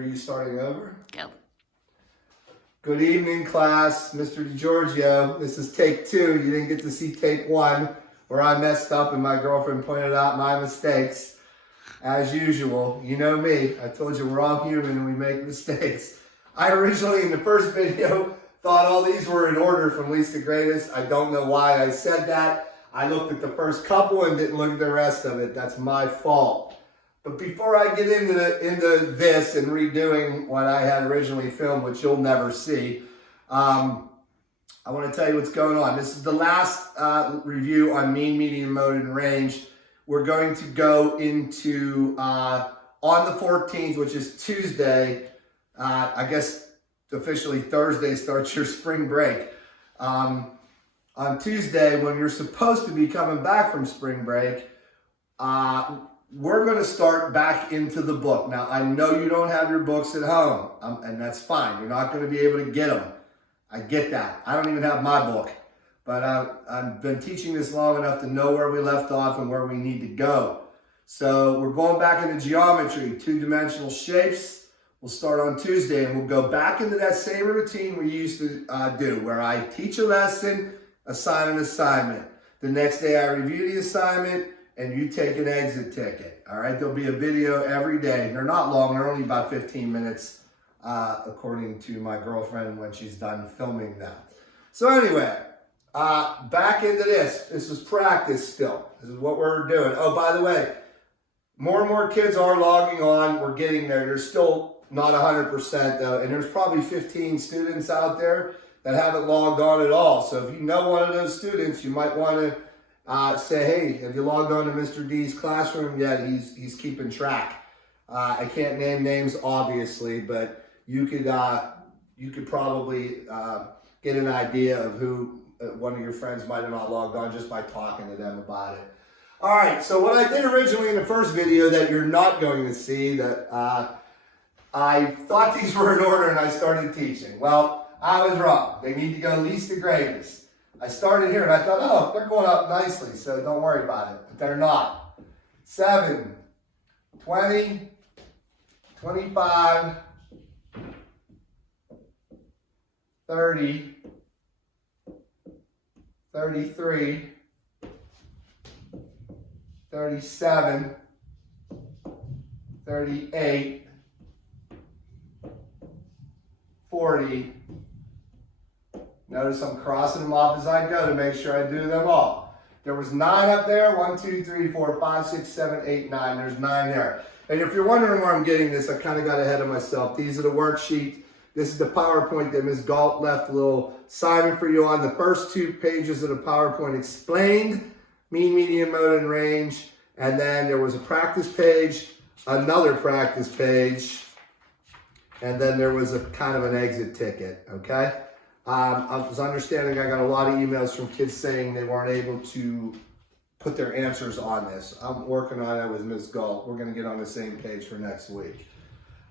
Are you starting over? Go. Good evening, class. Mr. DiGiorgio. This is take 2. You didn't get to see take 1, where I messed up and my girlfriend pointed out my mistakes. As usual, you know me. I told you we're all human and we make mistakes. I originally, in the first video, thought all these were in order from least to greatest. I don't know why I said that. I looked at the first couple and didn't look at the rest of it. That's my fault. But before I get into this and redoing what I had originally filmed, which you'll never see, I want to tell you what's going on. This is the last review on mean, median, mode, and range. We're going to go into, on the 14th, which is Tuesday, I guess officially Thursday starts your spring break. On Tuesday, when you're supposed to be coming back from spring break, we're going to start back into the book. Now, I know you don't have your books at home, and that's fine. You're not going to be able to get them. I get that. I don't even have my book. But I've been teaching this long enough to know where we left off and where we need to go. So we're going back into geometry, 2-dimensional shapes. We'll start on Tuesday, and we'll go back into that same routine we used to do, where I teach a lesson, assign an assignment. The next day I review the assignment, and you take an exit ticket. All right, there'll be a video every day. They're not long, they're only about 15 minutes, according to my girlfriend when she's done filming them. So anyway, back into this. This is practice still. This is what we're doing. Oh, by the way, more and more kids are logging on. We're getting there. There's still not 100% though, and there's probably 15 students out there that haven't logged on at all. So if you know one of those students, you might want to say, hey, have you logged on to Mr. D's classroom yet? He's keeping track. I can't name names, obviously, but you could probably get an idea of who one of your friends might have not logged on just by talking to them about it. All right, so what I did originally in the first video that you're not going to see, that I thought these were in order and I started teaching. Well, I was wrong. They need to go least to greatest. I started here and I thought, oh, they're going up nicely, so don't worry about it. But they're not. 7, 20, 25, 30, 33, 37, 38, 40. Notice I'm crossing them off as I go to make sure I do them all. There was 9 up there. 1, 2, 3, 4, 5, 6, 7, 8, 9. There's 9 there. And if you're wondering where I'm getting this, I kind of got ahead of myself. These are the worksheet. This is the PowerPoint that Ms. Galt left a little assignment for you on. The first 2 pages of the PowerPoint explained mean, median, mode, and range. And then there was a practice page, another practice page, and then there was a kind of an exit ticket, okay? I was understanding I got a lot of emails from kids saying they weren't able to put their answers on this. I'm working on it with Ms. Galt. We're going to get on the same page for next week.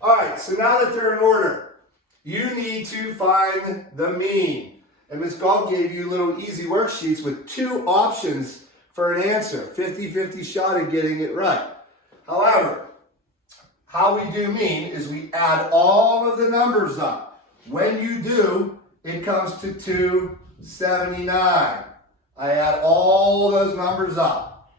All right, so now that they're in order, you need to find the mean. And Ms. Galt gave you little easy worksheets with 2 options for an answer. 50-50 shot at getting it right. However, how we do mean is we add all of the numbers up. When you do, it comes to 279. I add all those numbers up.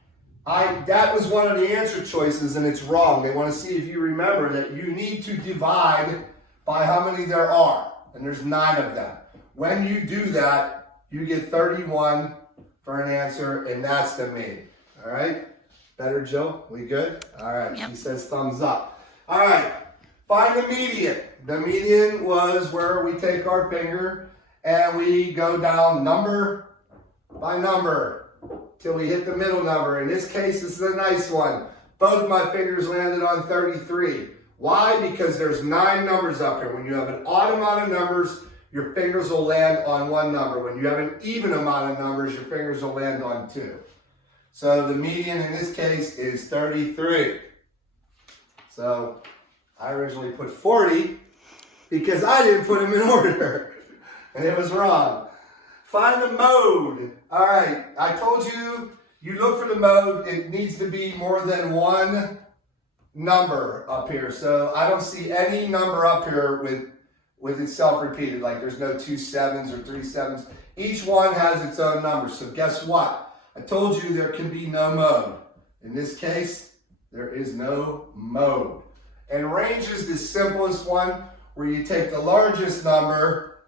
That was one of the answer choices, and it's wrong. They want to see if you remember that you need to divide by how many there are, and there's 9 of them. When you do that, you get 31 for an answer, and that's the mean. All right? Better, Jill? We good? All right. Yep. She says thumbs up. All right. Find the median. The median was where we take our finger and we go down number by number till we hit the middle number. In this case, this is a nice one. Both my fingers landed on 33. Why? Because there's 9 numbers up here. When you have an odd amount of numbers, your fingers will land on one number. When you have an even amount of numbers, your fingers will land on 2. So the median in this case is 33. So I originally put 40 because I didn't put them in order. And it was wrong. Find the mode. All right, I told you, you look for the mode. It needs to be more than one number up here. So I don't see any number up here with itself repeated. Like there's no 2 7s or 3 7s. Each one has its own number. So guess what? I told you there can be no mode. In this case, there is no mode. And range is the simplest one, where you take the largest number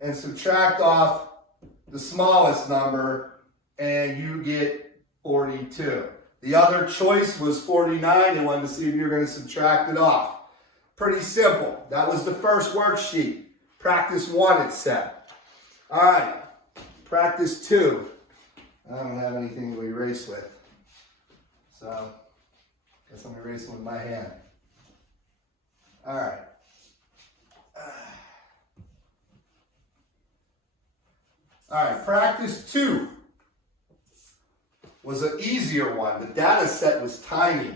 and subtract off the smallest number, and you get 42. The other choice was 49. They wanted to see if you're going to subtract it off. Pretty simple. That was the first worksheet. Practice 1, it said. All right, practice 2. I don't have anything to erase with. So, I guess I'm erasing with my hand. All right. All right, practice 2 was an easier one. The data set was tiny.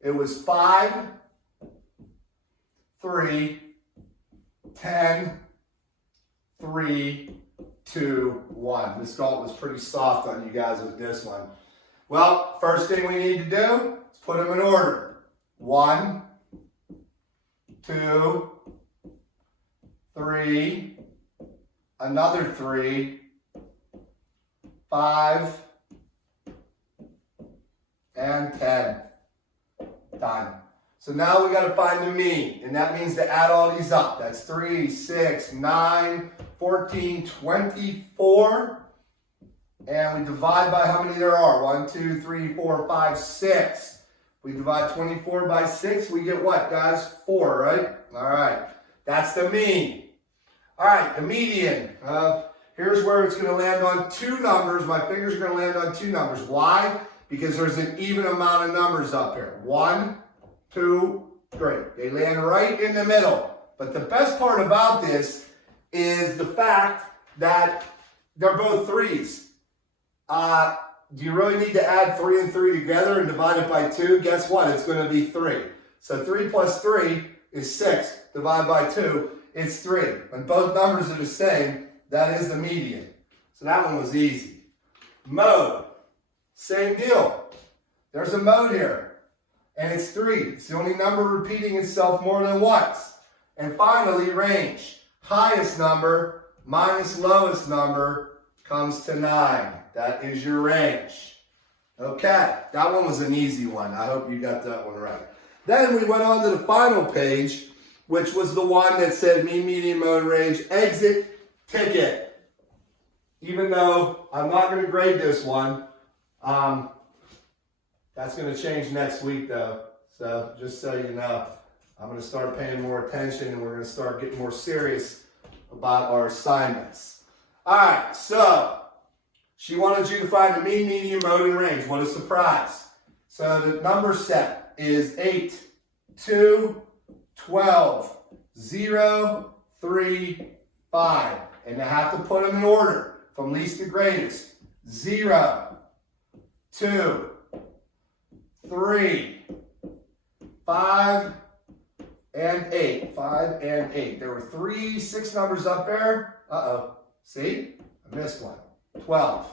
It was 5, 3, 10, 3, 2, 1. This gauntlet was pretty soft on you guys with this one. Well, first thing we need to do is put them in order. 1, 2, 3, another 3, 5, and 10. Done. So now we got to find the mean, and that means to add all these up. That's 3, 6, 9, 14, 24. And we divide by how many there are. 1, 2, 3, 4, 5, 6. We divide 24 by 6. We get what, guys? 4, right? All right. That's the mean. All right, the median. Here's where it's going to land on 2 numbers. My fingers are going to land on 2 numbers. Why? Because there's an even amount of numbers up here. 1, 2, 3. They land right in the middle. But the best part about this is the fact that they're both 3s. Do you really need to add 3 and 3 together and divide it by 2? Guess what? It's going to be 3. So 3 plus 3 is 6. Divide by 2, it's 3. When both numbers are the same, that is the median. So that one was easy. Mode. Same deal. There's a mode here. And it's 3. It's the only number repeating itself more than once. And finally, range. Highest number minus lowest number comes to 9. That is your range. Okay, that one was an easy one. I hope you got that one right. Then we went on to the final page, which was the one that said mean, median, mode, range, exit, ticket. Even though I'm not going to grade this one, that's going to change next week though. So just so you know, I'm going to start paying more attention and we're going to start getting more serious about our assignments. All right, so she wanted you to find the mean, median, mode, and range. What a surprise. So the number set is 8, 2, 12, 0, 3, 5. And I have to put them in order from least to greatest. 0, 2, 3, 5, and 8. 5 and 8. There were 6 numbers up there. Uh-oh. See? I missed one. 12.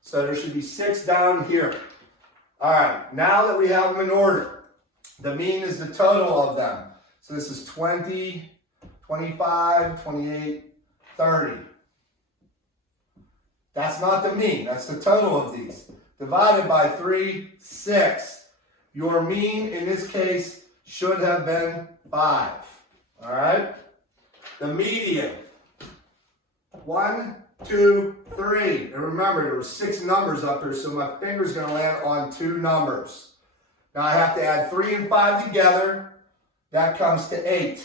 So there should be 6 down here. All right. Now that we have them in order, the mean is the total of them. So this is 20, 25, 28, 30. That's not the mean. That's the total of these. Divided by 3, 6. Your mean in this case should have been 5. All right? The median. 1, 2, 3. And remember, there were 6 numbers up here, so my finger's going to land on 2 numbers. Now I have to add 3 and 5 together. That comes to 8.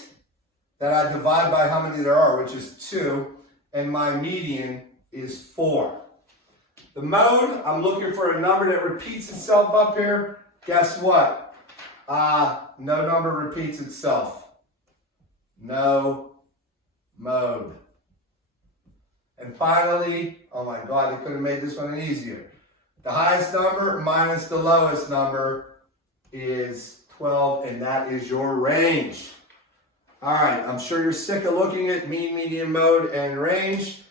That I divide by how many there are, which is 2. And my median is 4. The mode, I'm looking for a number that repeats itself up here. Guess what? No number repeats itself. No mode. And finally, oh my God, they could have made this one easier. The highest number minus the lowest number is 12, and that is your range. All right, I'm sure you're sick of looking at mean, median, mode, and range.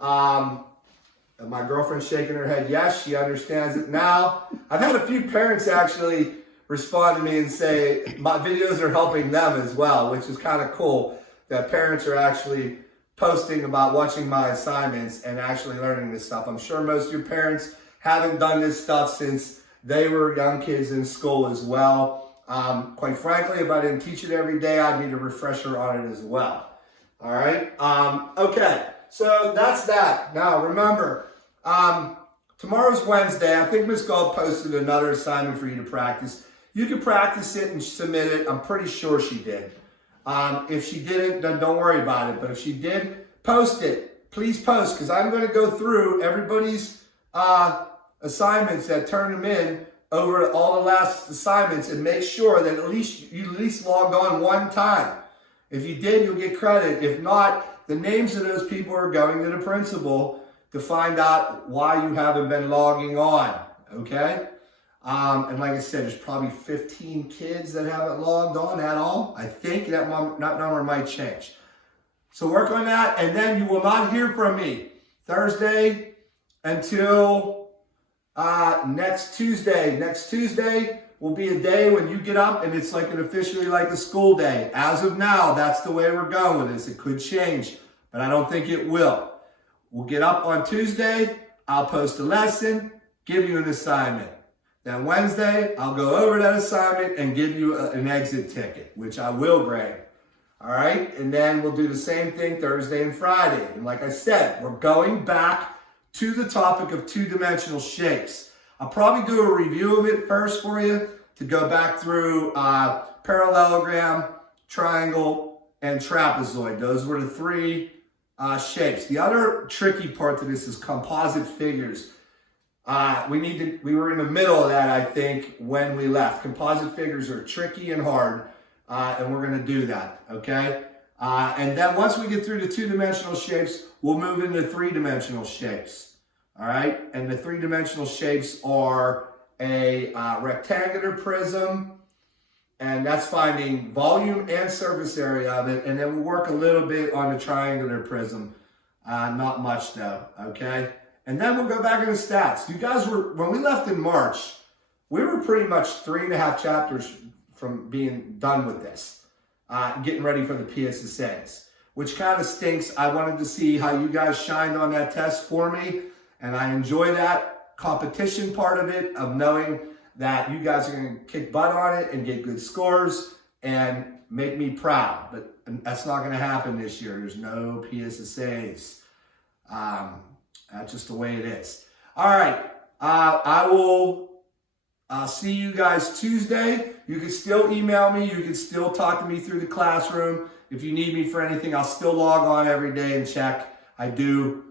My girlfriend's shaking her head. Yes, she understands it now. I've had a few parents actually respond to me and say my videos are helping them as well, which is kind of cool that parents are actually posting about watching my assignments and actually learning this stuff. I'm sure most of your parents haven't done this stuff since they were young kids in school as well. Quite frankly, if I didn't teach it every day, I'd need a refresher on it as well. All right. Okay. So that's that. Now remember, tomorrow's Wednesday. I think Ms. Gold posted another assignment for you to practice. You can practice it and submit it. I'm pretty sure she did. If she didn't, then don't worry about it. But if she did, post it. Please post, because I'm going to go through everybody's assignments that turned them in over all the last assignments and make sure that you at least logged on one time. If you did, you'll get credit. If not, the names of those people are going to the principal to find out why you haven't been logging on. Okay? And like I said, there's probably 15 kids that haven't logged on at all. I think that number might change. So work on that, and then you will not hear from me Thursday until next Tuesday. Next Tuesday will be a day when you get up and it's like officially like a school day. As of now, that's the way we're going with this. It could change, but I don't think it will. We'll get up on Tuesday. I'll post a lesson, give you an assignment. Then Wednesday, I'll go over that assignment and give you an exit ticket, which I will grade. All right? And then we'll do the same thing Thursday and Friday. And like I said, we're going back to the topic of two-dimensional shapes. I'll probably do a review of it first for you to go back through parallelogram, triangle, and trapezoid. Those were the three shapes. The other tricky part to this is composite figures. We were in the middle of that, I think, when we left. Composite figures are tricky and hard, and we're going to do that, okay? And then once we get through the two-dimensional shapes, we'll move into three-dimensional shapes, all right? And the three-dimensional shapes are a rectangular prism, and that's finding volume and surface area of it, and then we'll work a little bit on the triangular prism, not much though, okay? And then we'll go back into stats. You guys when we left in March, we were pretty much 3.5 chapters from being done with this, getting ready for the PSSAs, which kind of stinks. I wanted to see how you guys shined on that test for me, and I enjoy that competition part of it, of knowing that you guys are going to kick butt on it and get good scores and make me proud. But that's not going to happen this year. There's no PSSAs. That's just the way it is. All right. I will see you guys Tuesday. You can still email me. You can still talk to me through the classroom. If you need me for anything, I'll still log on every day and check. I do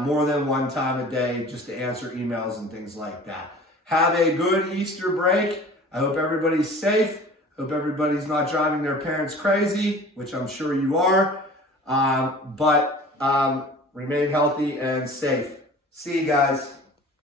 more than one time a day just to answer emails and things like that. Have a good Easter break. I hope everybody's safe. Hope everybody's not driving their parents crazy, which I'm sure you are. But remain healthy and safe. See you guys.